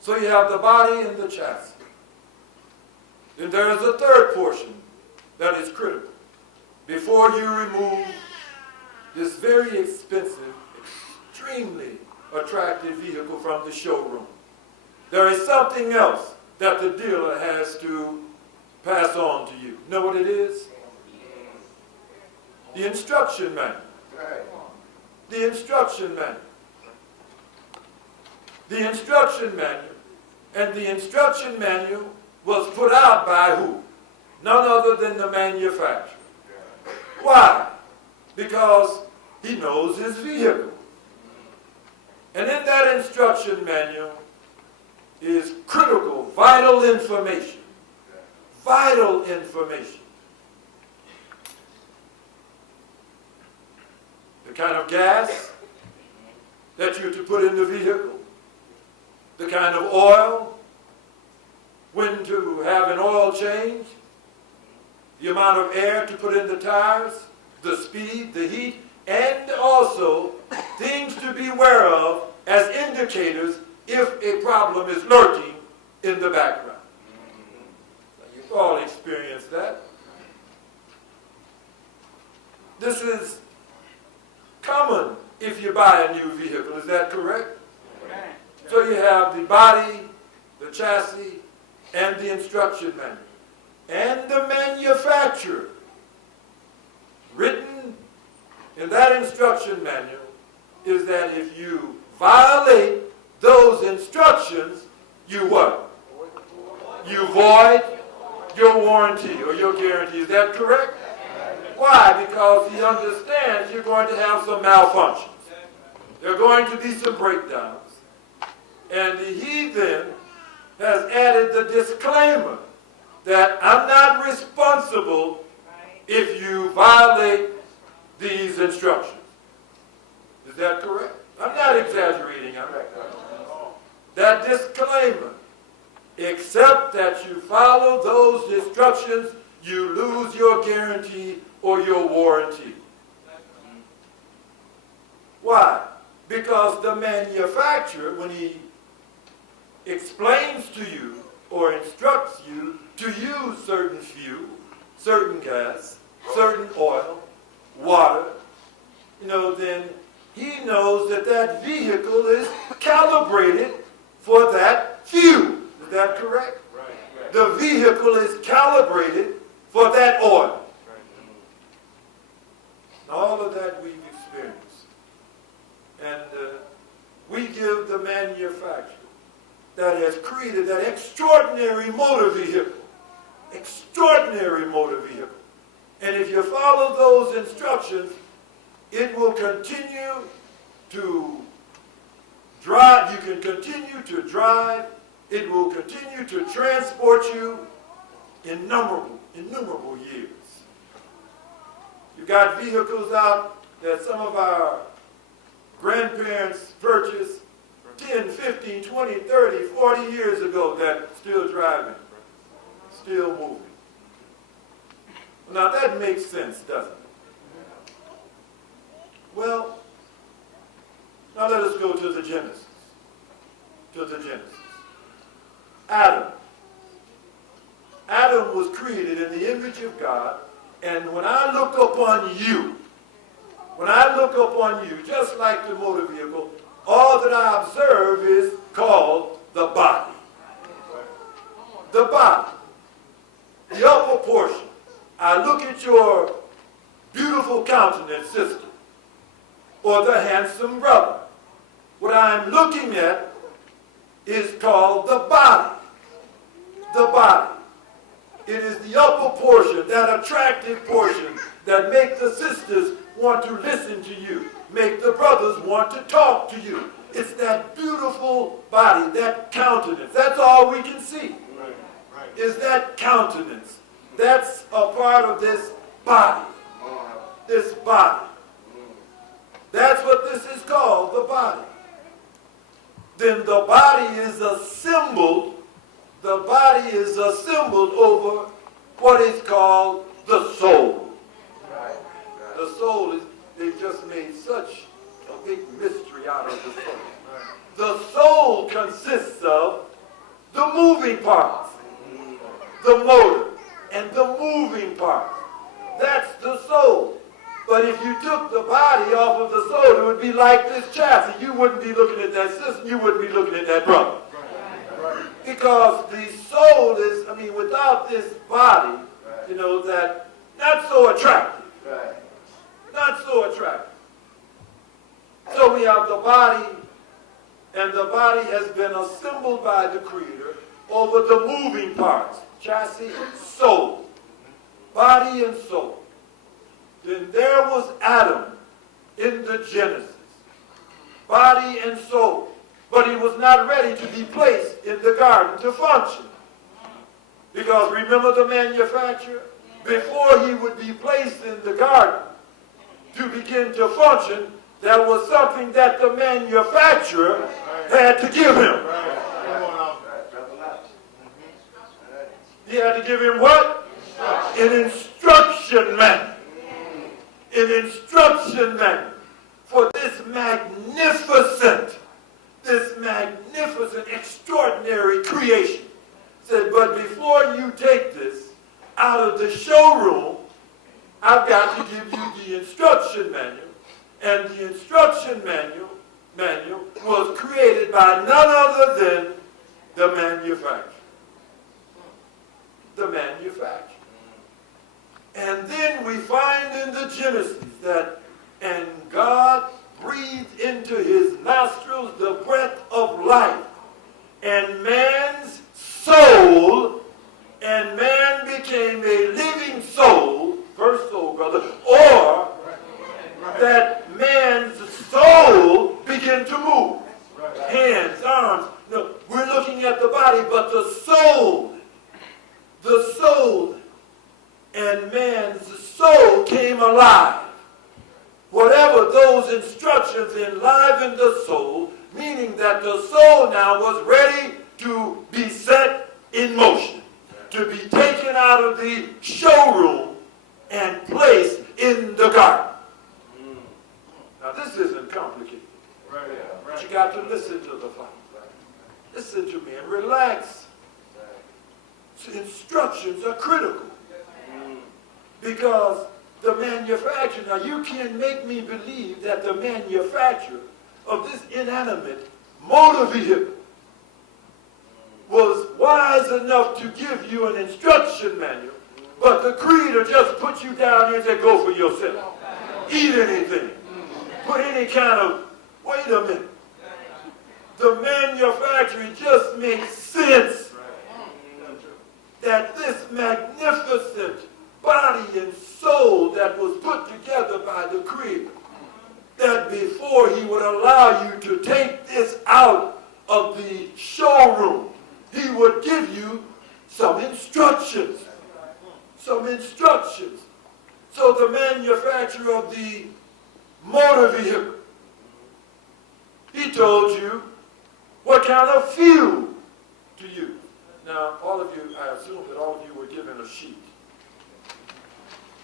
So you have the body and the chassis. Then there is a third portion that is critical. Before you remove this very expensive, extremely attractive vehicle from the showroom, there is something else that the dealer has to pass on to you. Know what it is? The instruction manual. The instruction manual. The instruction manual. And the instruction manual was put out by who? None other than the manufacturer. Why? Because he knows his vehicle. And in that instruction manual is critical, vital information. Vital information. The kind of gas that you're to put in the vehicle, the kind of oil, when to have an oil change, the amount of air to put in the tires, the speed, the heat, and also things to be aware of as indicators if a problem is lurking in the background. You've all experienced that. This is common if you buy a new vehicle, is that correct? So you have the body, the chassis, and the instruction manual. And the manufacturer. Written in that instruction manual is that if you violate those instructions, you what? You void your warranty or your guarantee. Is that correct? Why? Because he understands you're going to have some malfunctions. There are going to be some breakdowns. And he then has added the disclaimer that I'm not responsible if you violate these instructions. Is that correct? I'm not exaggerating. That disclaimer, except that you follow those instructions, you lose your guarantee or your warranty. Why? Because the manufacturer, when he explains to you or instructs you to use certain fuel, certain gas, certain oil, water, then he knows that that vehicle is calibrated for that fuel. Is that correct? Right. The vehicle is calibrated for that oil. Right. All of that we've experienced. And we give the manufacturer that has created that extraordinary motor vehicle. Extraordinary motor vehicle. And if you follow those instructions, it will continue to drive. You can continue to drive. It will continue to transport you innumerable years. You got vehicles out that some of our grandparents purchased 10, 15, 20, 30, 40 years ago that still driving, still moving. Now that makes sense, doesn't it? Well, now let us go to the Genesis. To the Genesis. Adam. Adam was created in the image of God, and when I look upon you, just like the motor vehicle, all that I observe is called the body. The body. The upper portion. I look at your beautiful countenance, sister, or the handsome brother. What I'm looking at is called the body. The body. It is the upper portion, that attractive portion that make the sisters want to listen to you, make the brothers want to talk to you. It's that beautiful body, that countenance. That's all we can see. Is that countenance. That's a part of this body. This body. That's what this is called, the body. Then the body is assembled. The body is assembled over what is called the soul. The soul is, they've just made such a big mystery out of the soul. The soul consists of moving parts. The motor and the moving parts. That's the soul. But if you took the body off of the soul, it would be like this chassis. You wouldn't be looking at that sister. You wouldn't be looking at that brother. Because the soul is, without this body, that not so attractive. Not so attractive. So we have the body, and the body has been assembled by the Creator over the moving parts. Chassis, soul. Body and soul. Then there was Adam in the Genesis. Body and soul. But he was not ready to be placed in the garden to function. Because remember the manufacturer? Before he would be placed in the garden to begin to function, there was something that the manufacturer had to give him. He had to give him what? An instruction manual. An instruction manual for this magnificent, extraordinary creation. Said, but before you take this out of the showroom, I've got to give you the instruction manual. And the instruction manual was created by none other than the manufacturer. The manufacturer. And then we find in the Genesis that, and God breathed into his nostrils the breath of life, and man's soul, and man became a living soul, first soul, brother, or that man's soul began to move. Hands, arms. No, we're looking at the body, but the soul, and man's soul came alive. Whatever those instructions enlivened the soul, meaning that the soul now was ready to be set in motion, to be taken out of the showroom and placed in the garden. Now this isn't complicated. But you got to listen to the Father. Listen to me and relax. Instructions are critical. Because the manufacturer, now you can't make me believe that the manufacturer of this inanimate motor vehicle was wise enough to give you an instruction manual, but the Creator just put you down here and said, go for yourself. Eat anything. Put any kind of, wait a minute. The manufacturer just makes sense that this magnificent body and soul that was put together by the Creator, that before he would allow you to take this out of the showroom, he would give you some instructions. Some instructions. So the manufacturer of the motor vehicle, he told you what kind of fuel to use. Now, all of you, I assume that all of you were given a sheet.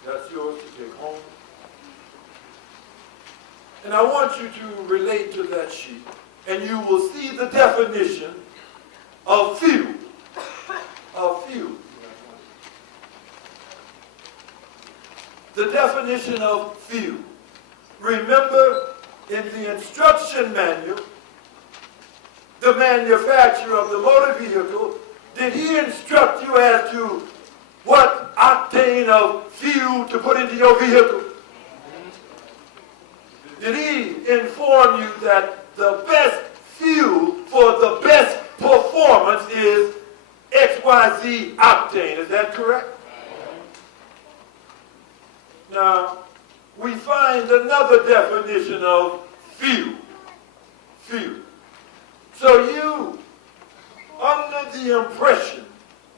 That's yours to take home. And I want you to relate to that sheet, and you will see the definition of fuel. Of fuel. The definition of fuel. Remember, in the instruction manual, the manufacturer of the motor vehicle, did he instruct you as to what octane of fuel to put into your vehicle? Did he inform you that the best fuel for the best performance is XYZ octane? Is that correct? Now, we find another definition of fuel. Fuel. So you, under the impression,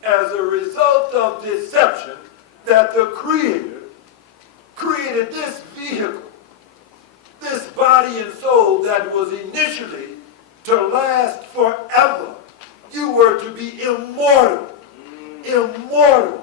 as a result of deception, that the Creator created this vehicle, this body and soul that was initially to last forever. You were to be immortal. Immortal.